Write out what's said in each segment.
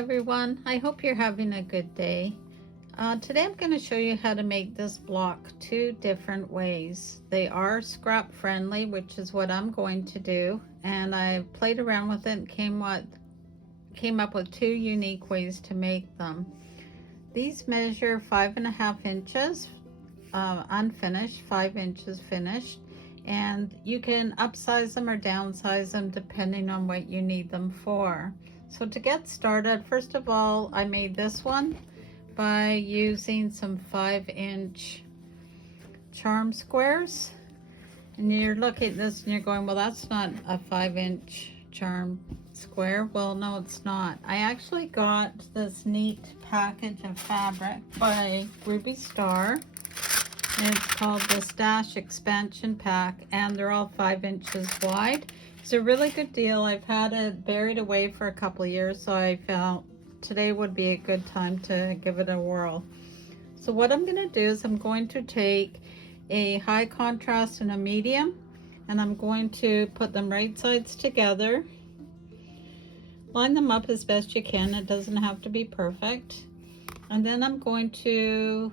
everyone, I hope you're having a good day. Today I'm going to show you how to make this block two different ways. They are scrap friendly, which is what I'm going to do, and I played around with it and came up with two unique ways to make them. These measure 5.5 inches unfinished, 5 inches finished, and you can upsize them or downsize them depending on what you need them for. So to get started, first of all, I made this one by using some 5-inch charm squares. And you're looking at this and you're going, well, that's not a 5-inch charm square. Well, no, it's not. I actually got this neat package of fabric by Ruby Star. And it's called the Stash Expansion Pack, and they're all 5 inches wide. It's a really good deal. I've had it buried away for a couple of years, so I felt today would be a good time to give it a whirl. So what I'm going to do is I'm going to take a high contrast and a medium, and I'm going to put them right sides together. Line them up as best you can. It doesn't have to be perfect. And then I'm going to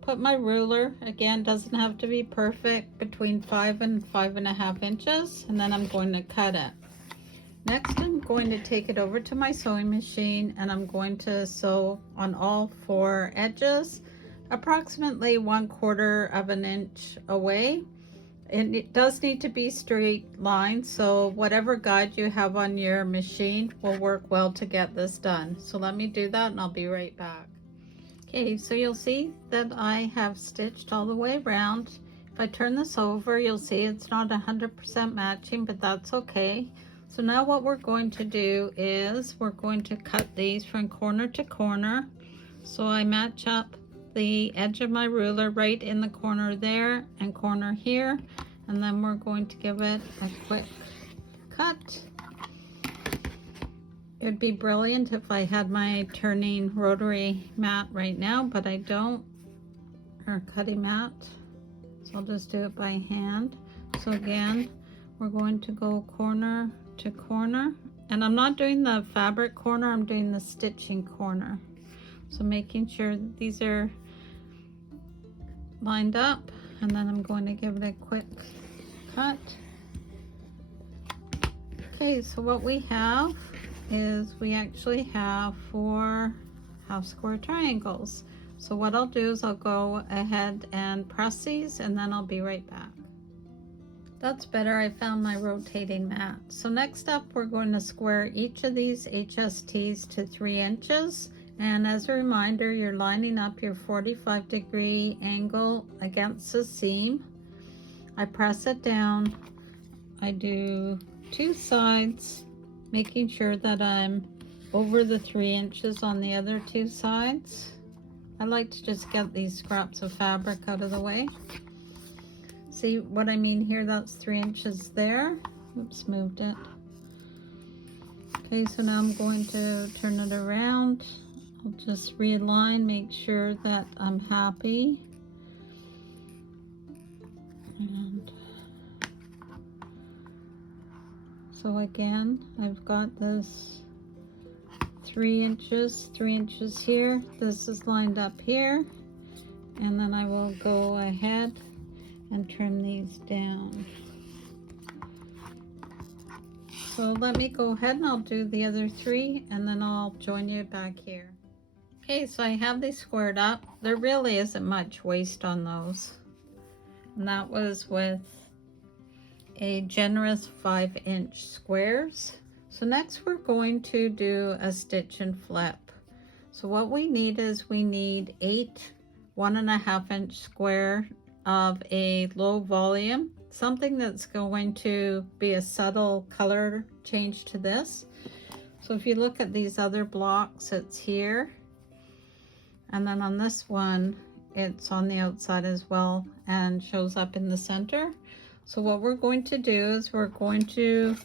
put my ruler, again, doesn't have to be perfect, between 5 and 5.5 inches, and then I'm going to cut it. Next, I'm going to take it over to my sewing machine, and I'm going to sew on all 4 edges, approximately 1/4 of an inch away. And it does need to be straight lines, so whatever guide you have on your machine will work well to get this done. So let me do that and I'll be right back. Okay, so you'll see that I have stitched all the way around. If I turn this over, you'll see it's not 100% matching, but that's okay. So now what we're going to do is we're going to cut these from corner to corner. So I match up the edge of my ruler right in the corner there and corner here, and then we're going to give it a quick cut. It would be brilliant if I had my turning rotary mat right now, but I don't, or cutting mat. So I'll just do it by hand. So again, we're going to go corner to corner. And I'm not doing the fabric corner, I'm doing the stitching corner. So making sure that these are lined up, and then I'm going to give it a quick cut. Okay, so what we have is we actually have 4 half square triangles. So what I'll do is I'll go ahead and press these, and then I'll be right back. That's better. I found my rotating mat. So next up, we're going to square each of these HSTs to 3 inches. And as a reminder, you're lining up your 45-degree angle against the seam. I press it down. I do 2 sides, making sure that I'm over the 3 inches on the other 2 sides. I like to just get these scraps of fabric out of the way. See what I mean here? That's 3 inches there. Oops, moved it. Okay, so now I'm going to turn it around. I'll just realign, make sure that I'm happy. And so again, I've got this 3 inches here. This is lined up here. And then I will go ahead and trim these down. So let me go ahead and I'll do the other 3, and then I'll join you back here. Okay, so I have these squared up. There really isn't much waste on those. And that was with a generous 5-inch squares. So next we're going to do a stitch and flip. So what we need is we need 8 1.5-inch square of a low volume, something that's going to be a subtle color change to this. So if you look at these other blocks, it's here, and then on this one it's on the outside as well and shows up in the center. So what we're going to do is we're going to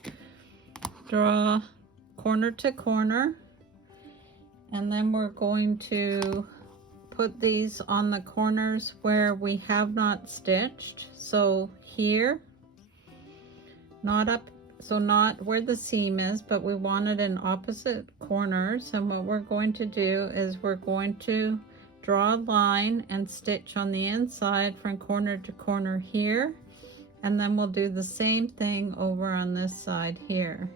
draw corner to corner, and then we're going to put these on the corners where we have not stitched. So here, not up So not where the seam is, but we want it in opposite corners. And what we're going to do is we're going to draw a line and stitch on the inside from corner to corner here. And then we'll do the same thing over on this side here.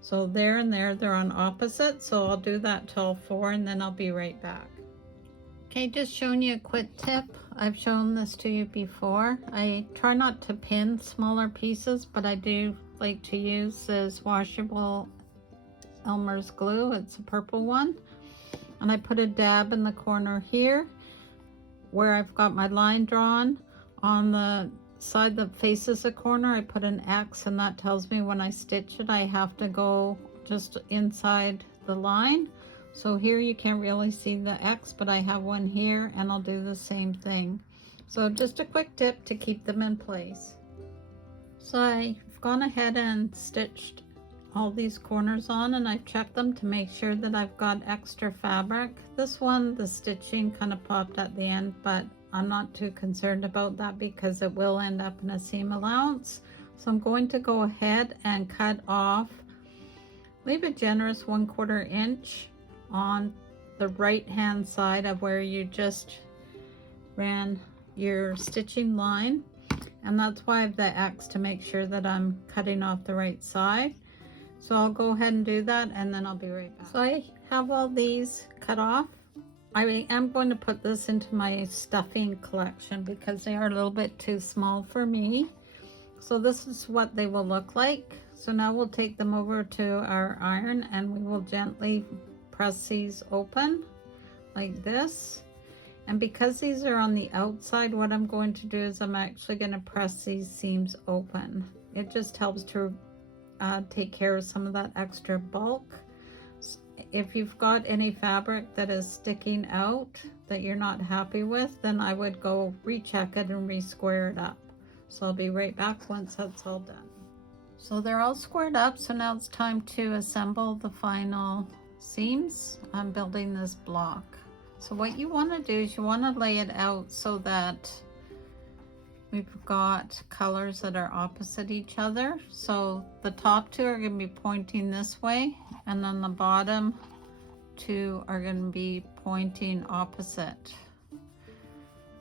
So there and there, they're on opposite. So I'll do that till 4 and then I'll be right back. Okay, just showing you a quick tip. I've shown this to you before. I try not to pin smaller pieces, but I do like to use this washable Elmer's glue. It's a purple one. And I put a dab in the corner here where I've got my line drawn. On the side that faces the corner, I put an X, and that tells me when I stitch it, I have to go just inside the line. So here you can't really see the X, but I have one here, and I'll do the same thing. So just a quick tip to keep them in place. So I've gone ahead and stitched all these corners on, and I've checked them to make sure that I've got extra fabric. This one, the stitching kind of popped at the end, but I'm not too concerned about that because it will end up in a seam allowance. So I'm going to go ahead and cut off, leave a generous 1/4 inch on the right hand side of where you just ran your stitching line, and that's why I have the X, to make sure that I'm cutting off the right side. So I'll go ahead and do that, and then I'll be right back. So I have all these cut off. I am going to put this into my stuffing collection because they are a little bit too small for me. So this is what they will look like. So now we'll take them over to our iron, and we will gently press these open like this. And because these are on the outside, what I'm going to do is I'm actually going to press these seams open. It just helps to take care of some of that extra bulk. If you've got any fabric that is sticking out that you're not happy with, then I would go recheck it and re-square it up. So I'll be right back once that's all done. So they're all squared up, so now it's time to assemble the final seams. I'm building this block. So what you want to do is you want to lay it out so that we've got colors that are opposite each other. So the top two are going to be pointing this way, and then the bottom two are going to be pointing opposite.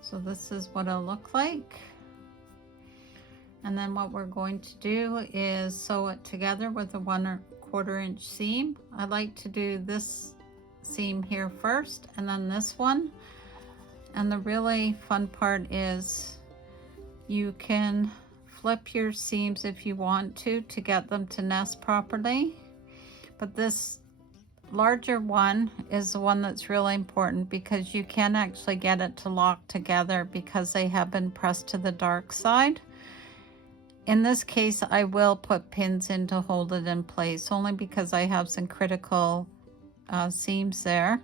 So this is what it'll look like. And then what we're going to do is sew it together with a 1/4 inch seam. I like to do this seam here first and then this one. And the really fun part is you can flip your seams if you want to get them to nest properly. But this larger one is the one that's really important because you can actually get it to lock together because they have been pressed to the dark side. In this case, I will put pins in to hold it in place, only because I have some critical seams there.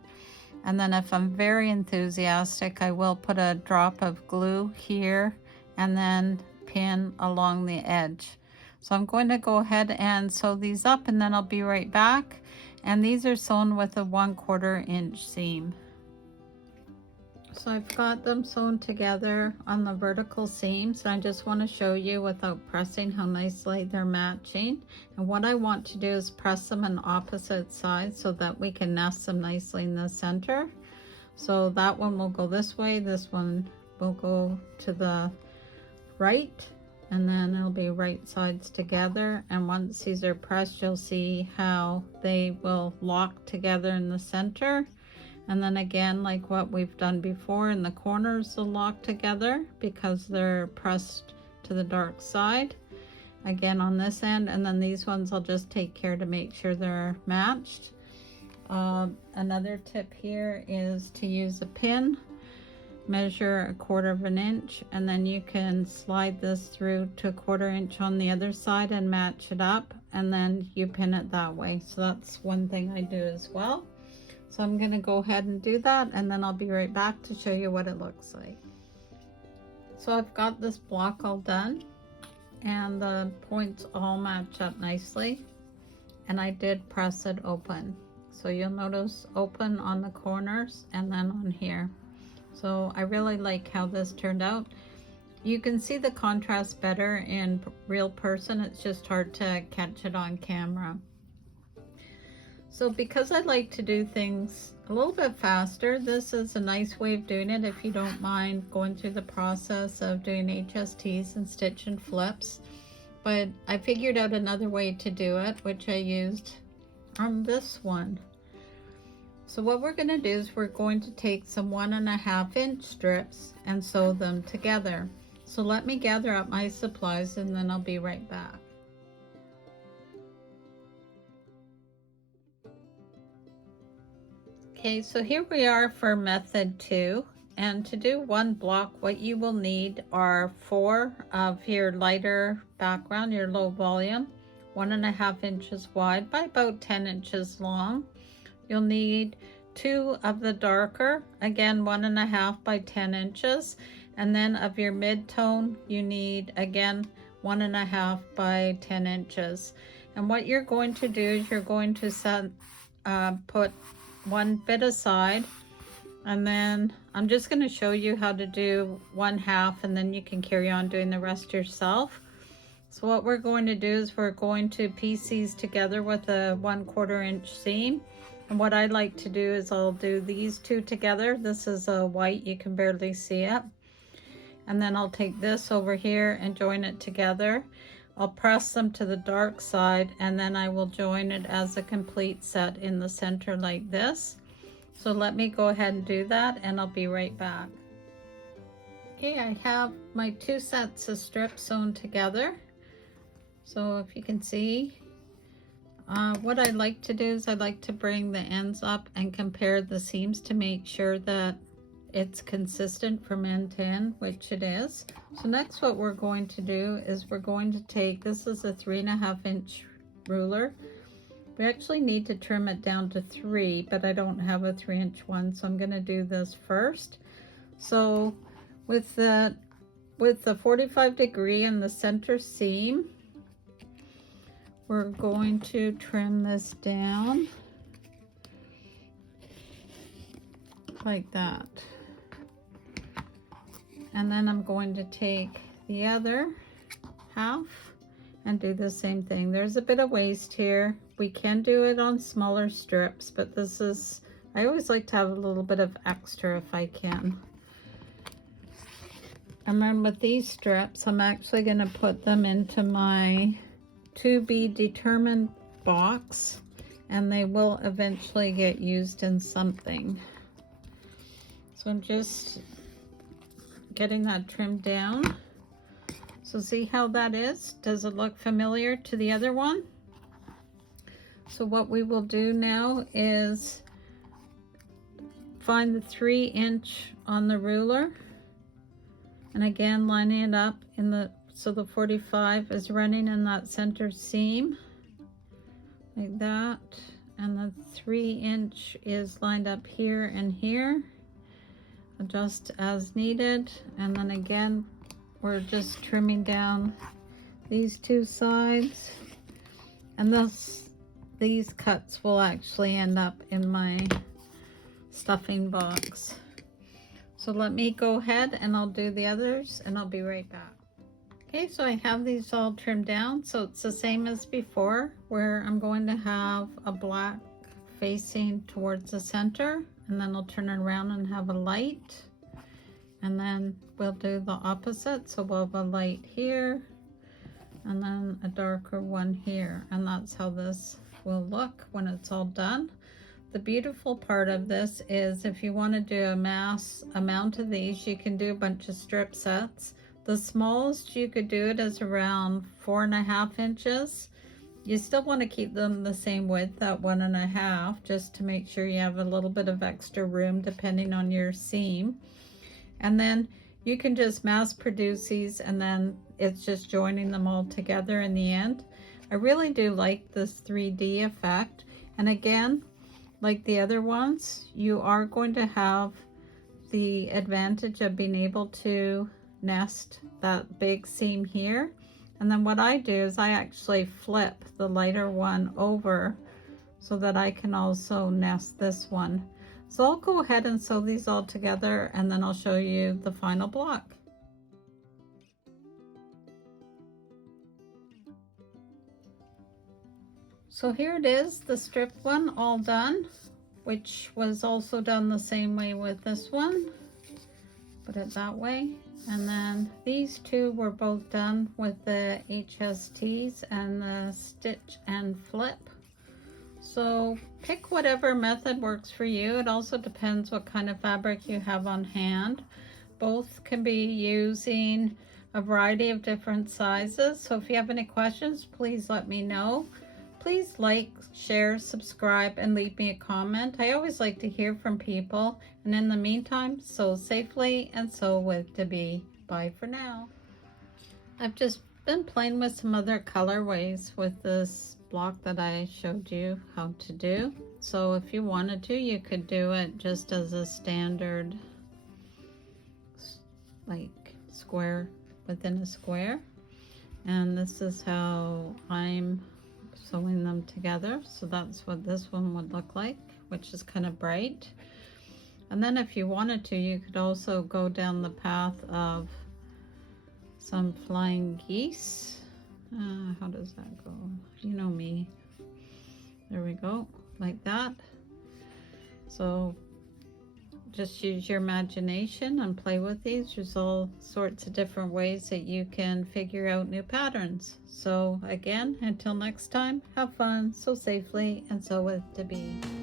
And then if I'm very enthusiastic, I will put a drop of glue here and then pin along the edge. So I'm going to go ahead and sew these up, and then I'll be right back. And these are sewn with a 1/4 inch seam. So I've got them sewn together on the vertical seams. I just want to show you without pressing how nicely they're matching. And what I want to do is press them on opposite sides so that we can nest them nicely in the center. So that one will go this way, this one will go to the right, and then it'll be right sides together. And once these are pressed, you'll see how they will lock together in the center. And then again, like what we've done before, in the corners they'll lock together because they're pressed to the dark side. Again on this end, and then these ones I'll just take care to make sure they're matched. Another tip here is to use a pin. Measure 1/4 inch, and then you can slide this through to 1/4 inch on the other side and match it up, and then you pin it that way. So that's one thing I do as well. So I'm going to go ahead and do that, and then I'll be right back to show you what it looks like. So I've got this block all done, and the points all match up nicely, and I did press it open. So you'll notice open on the corners and then on here. So I really like how this turned out. You can see the contrast better in real person. It's just hard to catch it on camera. So because I like to do things a little bit faster, this is a nice way of doing it if you don't mind going through the process of doing HSTs and stitch and flips. But I figured out another way to do it, which I used on this one. So what we're going to do is we're going to take some 1.5 inch strips and sew them together. So let me gather up my supplies and then I'll be right back. Okay, so here we are for method 2, and to do one block what you will need are 4 of your lighter background, your low volume, 1.5 inches wide by about 10 inches long. You'll need 2 of the darker, again 1.5 by 10 inches, and then of your mid-tone you need again 1.5 by 10 inches. And what you're going to do is you're going to put one bit aside, and then I'm just going to show you how to do 1/2, and then you can carry on doing the rest yourself. So what we're going to do is we're going to piece these together with a 1/4 inch seam, and what I like to do is I'll do these 2 together. This is a white, you can barely see it, and then I'll take this over here and join it together. I'll press them to the dark side, and then I will join it as a complete set in the center like this. So let me go ahead and do that, and I'll be right back. Okay, I have my 2 sets of strips sewn together. So if you can see, what I like to do is I like to bring the ends up and compare the seams to make sure that it's consistent from end to end, which it is. So next what we're going to do is we're going to take, this is a 3.5 inch ruler. We actually need to trim it down to 3, but I don't have a 3-inch one, so I'm going to do this first. So with the 45 degree in the center seam, we're going to trim this down like that. And then I'm going to take the other half and do the same thing. There's a bit of waste here. We can do it on smaller strips, but this is, I always like to have a little bit of extra if I can. And then with these strips, I'm actually going to put them into my to be determined box, and they will eventually get used in something. So I'm just getting that trimmed down. So see how that is? Does it look familiar to the other one? So what we will do now is find the 3-inch on the ruler, and again lining it up in the, so the 45 is running in that center seam like that, and the 3-inch is lined up here and here. Adjust as needed, and then again we're just trimming down these 2 sides, and these cuts will actually end up in my stuffing box. So let me go ahead and I'll do the others, and I'll be right back. Okay, so I have these all trimmed down, so it's the same as before, where I'm going to have a black facing towards the center, and then I'll turn it around and have a light, and then we'll do the opposite. So we'll have a light here and then a darker one here, and that's how this will look when it's all done. The beautiful part of this is if you want to do a mass amount of these, you can do a bunch of strip sets. The smallest you could do it is around 4.5 inches. You still want to keep them the same width at 1.5, just to make sure you have a little bit of extra room depending on your seam. And then you can just mass produce these, and then it's just joining them all together in the end. I really do like this 3D effect. And again, like the other ones, you are going to have the advantage of being able to nest that big seam here. And then what I do is I actually flip the lighter one over so that I can also nest this one. So I'll go ahead and sew these all together, and then I'll show you the final block. So here it is, the strip one all done, which was also done the same way with this one. Put it that way. And then these two were both done with the HSTs and the stitch and flip. So pick whatever method works for you. It also depends what kind of fabric you have on hand. Both can be using a variety of different sizes. So if you have any questions, please let me know. Please like, share, subscribe, and leave me a comment. I always like to hear from people. And in the meantime, sew safely and sew with Debee. Bye for now. I've just been playing with some other colorways with this block that I showed you how to do. So if you wanted to, you could do it just as a standard, like square within a square. And this is how I'm sewing them together. So that's what this one would look like, which is kind of bright. And then if you wanted to, you could also go down the path of some flying geese. How does that go? You know me. There we go, like that. So just use your imagination and play with these. There's all sorts of different ways that you can figure out new patterns. So again, until next time, have fun, sew safely, and sew with Debee.